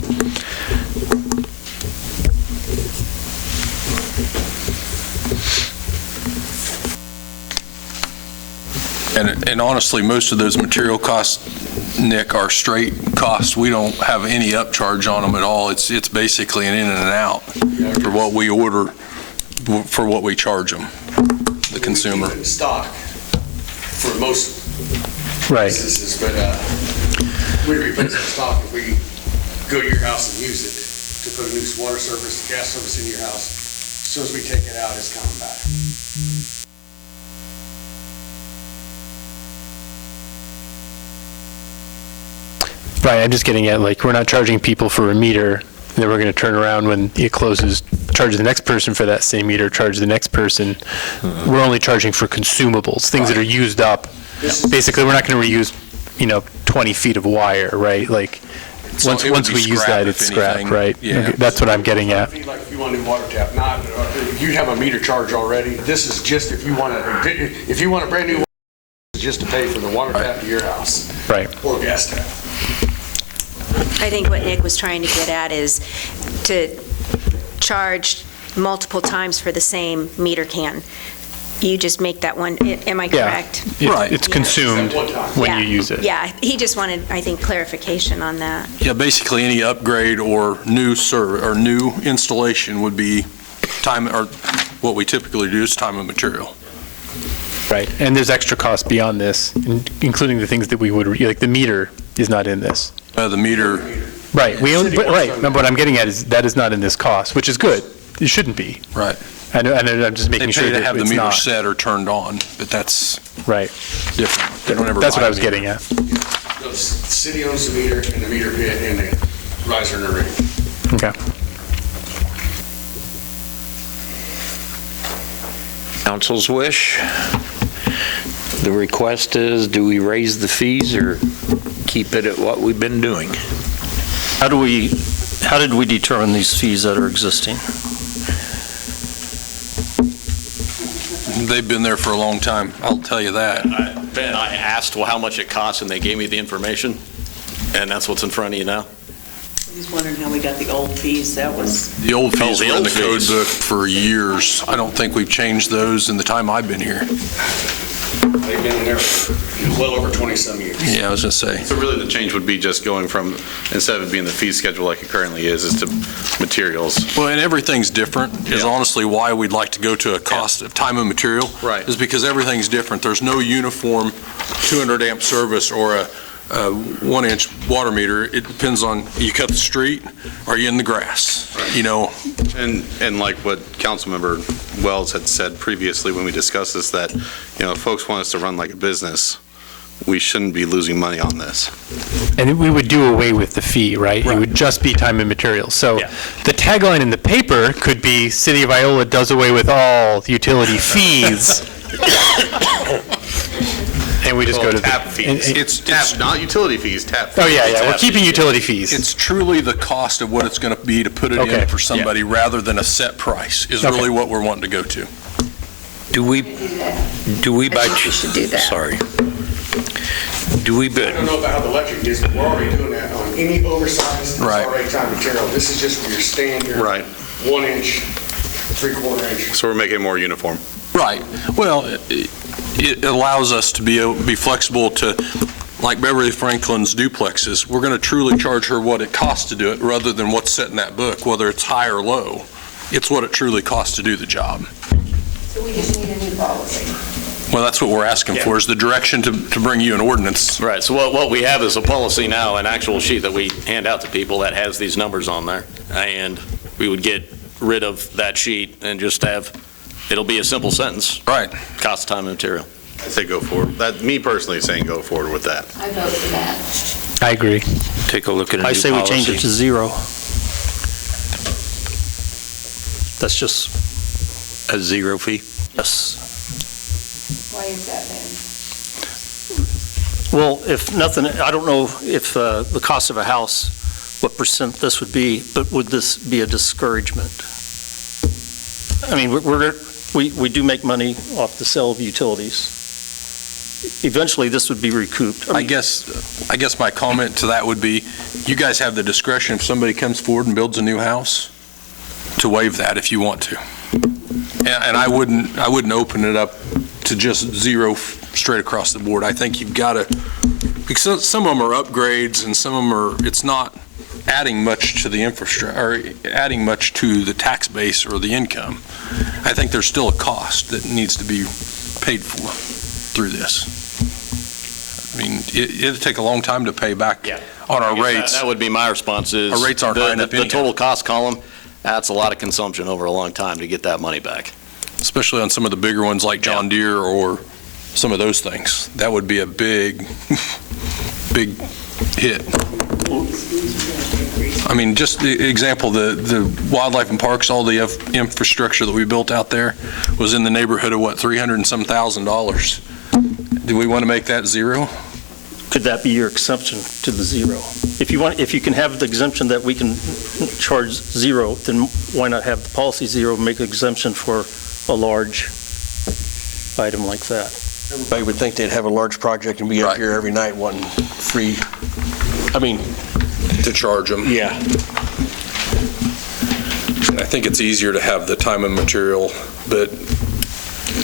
And honestly, most of those material costs, Nick, are straight costs. We don't have any upcharge on them at all. It's basically an in and an out for what we order, for what we charge them, the consumer. We keep it in stock for most Right. businesses, but we replace the stock if we go to your house and use it to put a new water service, gas service in your house. As soon as we take it out, it's coming back. Right, I'm just getting at, like, we're not charging people for a meter, and then we're going to turn around when it closes, charge the next person for that same meter, charge the next person. We're only charging for consumables, things that are used up. Basically, we're not going to reuse, 20 feet of wire, right? Like, So it would Once be we use scrap, that, if it's scrap, anything. right? Yeah. Okay, that's what I'm getting at. Like if you want a new water tap, not, you have a meter charge already. This is just if you want a brand new, it's just to pay for the water tap to your house. Right. Or gas tap. I think what Nick was trying to get at is to charge multiple times for the same meter can. You just make that one, am I correct? Right. It's consumed when Yeah. you use it. Yeah, he just wanted, I think, clarification on that. Yeah, basically any upgrade or new new installation would be time, or what we typically do is time and material. Right. And there's extra costs beyond this, including the things that we would, like the meter is not in this. The meter. Right. We own, but, right. What I'm getting at is that is not in this cost, which is good. It shouldn't be. Right. I know, I'm just making sure They pay that to have the it's meter not. set or turned on, but that's right. different. They don't ever That's what buy I was a meter. getting at. The city owns the meter and the meter pit and the riser and the ring. Okay. Council's wish. The request is, do we raise the fees or keep it at what we've been doing? How did we determine these fees that are existing? They've been there for a long time, I'll tell you that. Ben, I asked how much it costs, and they gave me the information, and that's what's in front of you now. He's wondering how we got the old fees. That was. The old fees the were in old the code fees. book for years. I don't think we've changed those in the time I've been here. They've been there for well over 20-some years. Yeah, I was going to say. So really, the change would be just going from, instead of it being the fee schedule like it currently is to materials. Well, and everything's different, is honestly why we'd like to go to a cost of time and material. Right. Is because everything's different. There's no uniform 200 amp service or a 1-inch water meter. It depends on, you cut the street, or you in the grass, you know? And like what Councilmember Wells had said previously when we discussed this, that, you know, if folks want us to run like a business, we shouldn't be losing money on this. And we would do away with the fee, right? It would just be time and materials. So the tagline in the paper could be, City of Iola does away with all utility fees. And we just go to tap fees. It's tap, not utility fees, tap fees. Oh, yeah, we're keeping utility fees. It's truly the cost of what it's going to be to put it in for somebody rather than a set price is really what we're wanting to go to. Do we by, we should do that. sorry. Do we, I don't know about how the electric is, but we're already doing that on any oversized, Right. already time material. This is just for your standard 1-inch, 3/4 inch. So we're making it more uniform. Right. Well, it allows us to be flexible to, like Beverly Franklin's duplexes, we're going to truly charge her what it costs to do it rather than what's set in that book, whether it's high or low. It's what it truly costs to do the job. So we just need a new policy. Well, that's what we're asking for, is the direction to bring you an ordinance. Right, so what we have is a policy now, an actual sheet that we hand out to people that has these numbers on there, and we would get rid of that sheet and just have, it'll be a simple sentence. Right. Cost, time, and material. I say go forward. That, me personally saying go forward with that. I vote for that. I agree. Take a look at a new I policy. say we change it to 0. That's just. A 0 fee? Yes. Why is that then? Well, if nothing, I don't know if the cost of a house, what percent this would be, but would this be a discouragement? I mean, we do make money off the sale of utilities. Eventually, this would be recouped. I guess my comment to that would be, you guys have the discretion if somebody comes forward and builds a new house to waive that if you want to. And I wouldn't open it up to just 0 straight across the board. I think you've got to, because some of them are upgrades and some of them are, it's not adding much to the infrastructure, or adding much to the tax base or the income. I think there's still a cost that needs to be paid for through this. I mean, it'd take a long time to pay back on our rates. That would be my response is. Our rates aren't high enough The total cost column, that's a lot of consumption over a long time to get that money back. Especially on some of the bigger ones like John Deere or some of those things. That would be a big, big hit. I mean, just the example, the wildlife and parks, all the infrastructure that we built out there was in the neighborhood of, what, $300 and some thousand. Do we want to make that 0? could that be your exemption to the zero? If you can have the exemption that we can charge zero, then why not have the policy zero, make an exemption for a large item like that? Everybody would think they'd have a large project and be up here every night wanting free, I mean. To charge them. Yeah. I think it's easier to have the time and material, but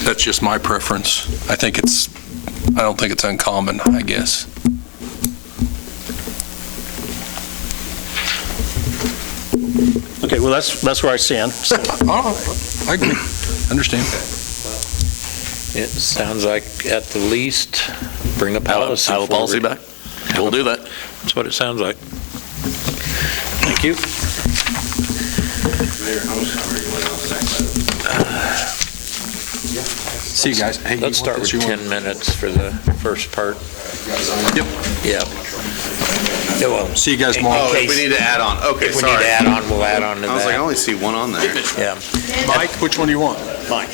that's just my preference. I don't think it's uncommon, I guess. Okay, well, that's where I stand. So. I agree. Understand. It sounds like at the least, bring a policy Have a policy forward. back. We'll do that. That's what it sounds like. Thank you. See you guys. Hey, Let's start with 10 minutes for the first part. Yep. Yeah. Yeah, well, see you guys tomorrow. Oh, if we need to add on. Okay, if we sorry. need to add on, we'll add on to that. I was like, I only see one on there. Yeah. Mike, which one do you want? Mike.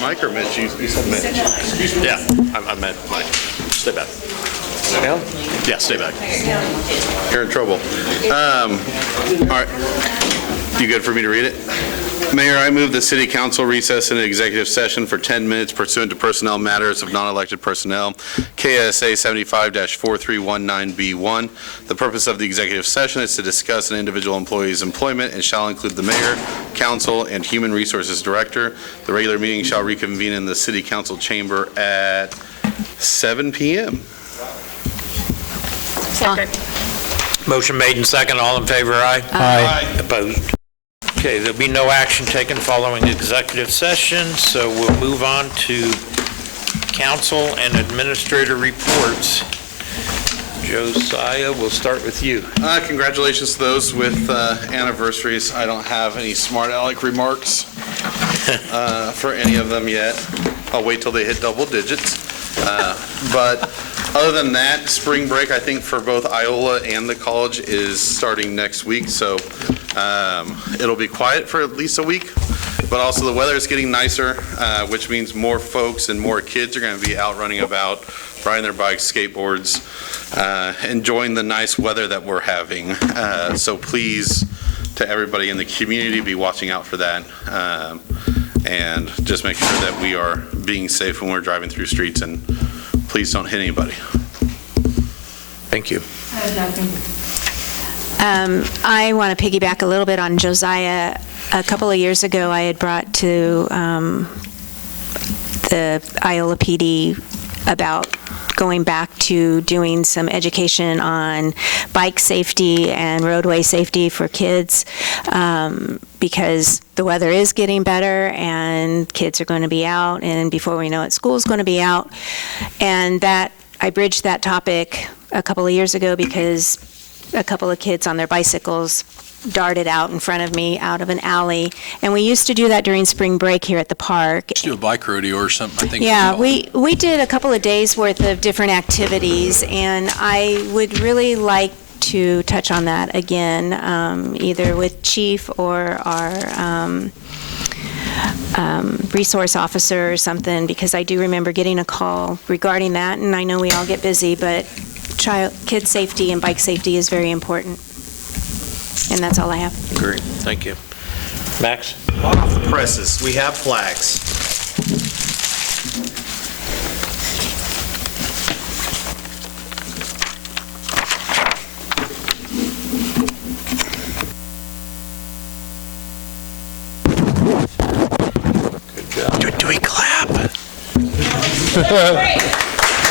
Mike or Mitch? You said Mitch. Yeah, I meant Mike. Stay back. Yeah, stay back. You're in trouble. All right. You good for me to read it? Mayor, I move the city council recess in an executive session for 10 minutes pursuant to personnel matters of non-elected personnel, KSA 75-4319B1. The purpose of the executive session is to discuss an individual employee's employment and shall include the mayor, council, and human resources director. The regular meeting shall reconvene in the city council chamber at 7 p.m. Second. Motion made and second. All in favor, aye? Aye. Opposed? Okay, there'll be no action taken following executive session, so we'll move on to council and administrator reports. Josiah, we'll start with you. Congratulations to those with anniversaries. I don't have any smart aleck remarks for any of them yet. I'll wait till they hit double digits. But other than that, spring break, I think for both Iola and the college is starting next week, so it'll be quiet for at least a week. But also the weather is getting nicer, which means more folks and more kids are going to be out running about, riding their bikes, skateboards, enjoying the nice weather that we're having. So please, to everybody in the community, be watching out for that. And just make sure that we are being safe when we're driving through streets, and please don't hit anybody. Thank you. I have nothing. I want to piggyback a little bit on Josiah. A couple of years ago, I had brought to the Iola PD about going back to doing some education on bike safety and roadway safety for kids, because the weather is getting better and kids are going to be out, and before we know it, school's going to be out. And that I bridged that topic a couple of years ago because a couple of kids on their bicycles darted out in front of me out of an alley, and we used to do that during spring break here at the park. Let's do a bike rodeo or something, I think. Yeah, we did a couple of days worth of different activities, and I would really like to touch on that again, either with Chief or our resource officer or something, because I do remember getting a call regarding that, and I know we all get busy, but kid safety and bike safety is very important. And that's all I have. Great, thank you. Max? Hot off the presses, we have flags. Good job. Do we clap? They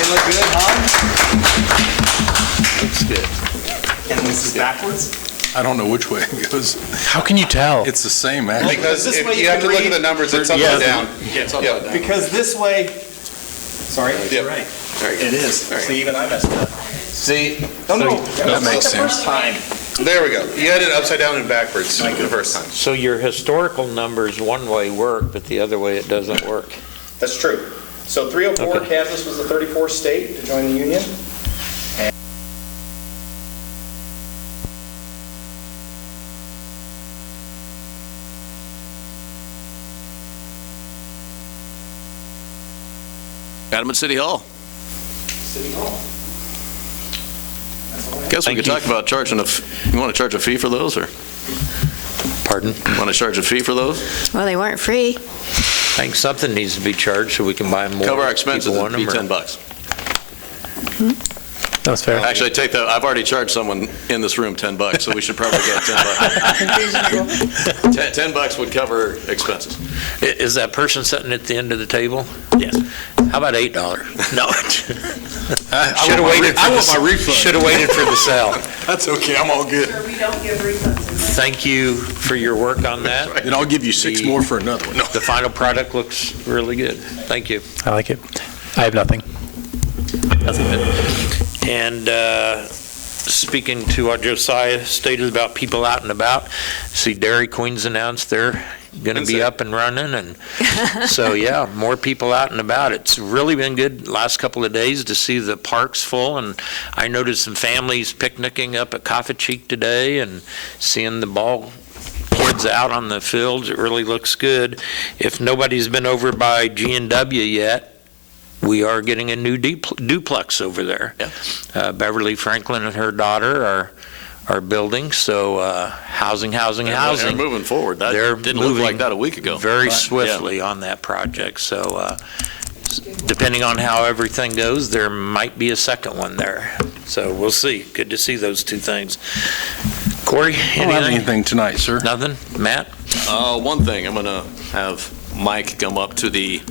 look good, huh? Looks good. And this is backwards? I don't know which way it goes. How can you tell? It's the same, actually. Because This if way you you have to can look at read- the numbers, it's upside down. Yeah, it's upside down. Because this way, sorry, Yep. you're right. There you go. It is. There you See, even I messed up. See? No, no, That makes the sense. first time. There we go. You had it upside down and backwards the first time. So your historical numbers one way work, but the other way it doesn't work. That's true. So 304, Okay. Kansas was the 34th state to join the Union. Got him at City Hall. City Hall. Guess we could talk about charging you want to charge a fee for those, or? Pardon? Want to charge a fee for those? Well, they weren't free. I think something needs to be charged so we can buy more. Cover our expenses, People it'd be want them, or- $10. That's fair. Actually, I've already charged someone in this room $10, so we should probably get $10. $10 would cover expenses. Is that person sitting at the end of the table? Yes. How about $8? No. I want my refund. Should have waited for the sale. That's okay, I'm all good. We don't give refunds. Thank you for your work on that. And I'll give you 6 more for another one. No. The final product looks really good. Thank you. I like it. I have nothing. And speaking to what Josiah stated about people out and about, see Dairy Queen's announced they're going to be up and running, and so yeah, more people out and about. It's really been good last couple of days to see the parks full, and I noticed some families picnicking up at Coffee Cheek today and seeing the ball kids out on the fields. It really looks good. If nobody's been over by G&W yet, we are getting a new duplex over there. Yeah. Beverly Franklin and her daughter are building, so housing. They're moving forward. That didn't look like that a week ago. Very swiftly on that project. So depending on how everything goes, there might be a second one there. So we'll see. Good to see those two things. Corey, I don't have anything tonight, sir. Nothing? Matt? One thing, I'm going to have Mike come up to the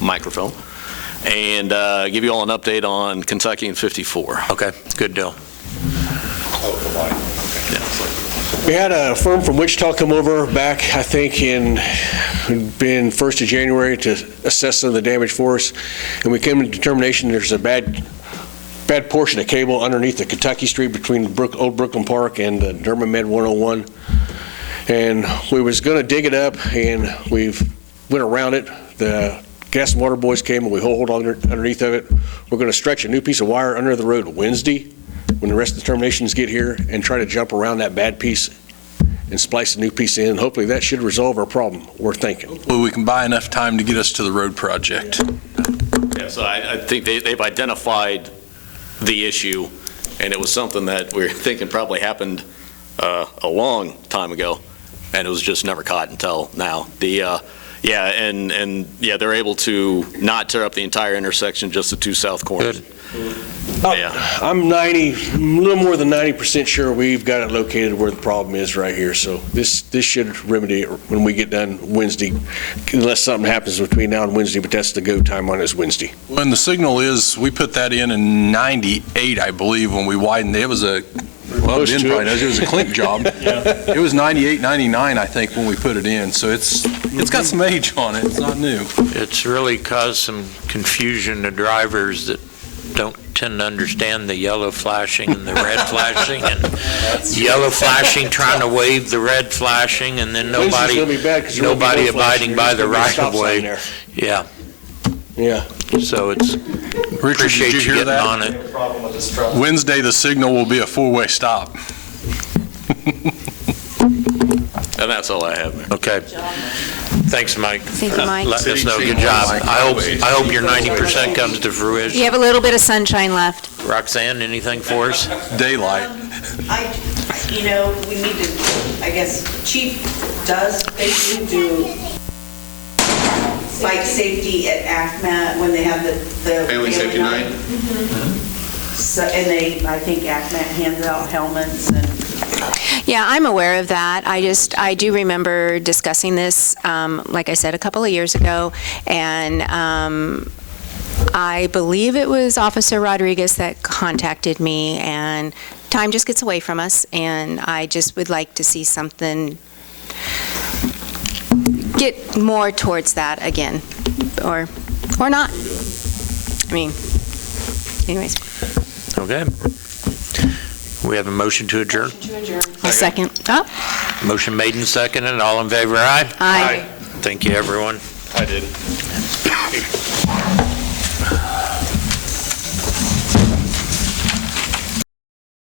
microphone and give you all an update on Kentucky and 54. Okay, good deal. We had a firm from Wichita come over back, I think, in 1st of January to assess some of the damage for us, and we came to the determination there's a bad portion of cable underneath the Kentucky Street between Old Brooklyn Park and the Durham Med 101, and we was going to dig it up, and we went around it. The Gas and Water boys came and we hauled underneath of it. We're going to stretch a new piece of wire under the road Wednesday when the rest of the terminations get here and try to jump around that bad piece and splice a new piece in. Hopefully that should resolve our problem, we're thinking. Well, we can buy enough time to get us to the road project. Yeah, so I think they've identified the issue, and it was something that we're thinking probably happened a long time ago, and it was just never caught until now. They're able to not tear up the entire intersection, just the two south corners. I'm a little more than 90% sure we've got it located where the problem is right here. So this should remedy it when we get done Wednesday, unless something happens between now and Wednesday, but that's the go time on is Wednesday. When the signal is, we put that in 98, I believe, when we widened. It was a, well, Ben probably knows, it was a clink job. It was 98, 99, I think, when we put it in. So it's got some age on it. It's not new. It's really caused some confusion to drivers that don't tend to understand the yellow flashing and the red flashing, and yellow flashing trying to wave the red flashing, and then nobody abiding by the right of way. Yeah. So it's, Richard, appreciate did you you hear getting that? on it. Wednesday, the signal will be a four-way stop. And that's all I have, Mayor. Okay. Thanks, Mike. Thank you, Mike. Letting us know. Good job. I hope your 90% comes to fruition. You have a little bit of sunshine left. Roxanne, anything for us? Daylight. We need to, I guess, Chief does, they do bike safety at ACMA when they have the Family Safety Night. So, and I think ACMA hands out helmets and. Yeah, I'm aware of that. I do remember discussing this, like I said, a couple of years ago, and I believe it was Officer Rodriguez that contacted me, and time just gets away from us, and I just would like to see something get more towards that again, or not. I mean, anyways. Okay. We have a motion to adjourn? A second. Oh. Motion made and seconded. All in favor, aye? Aye. Thank you, everyone. I did.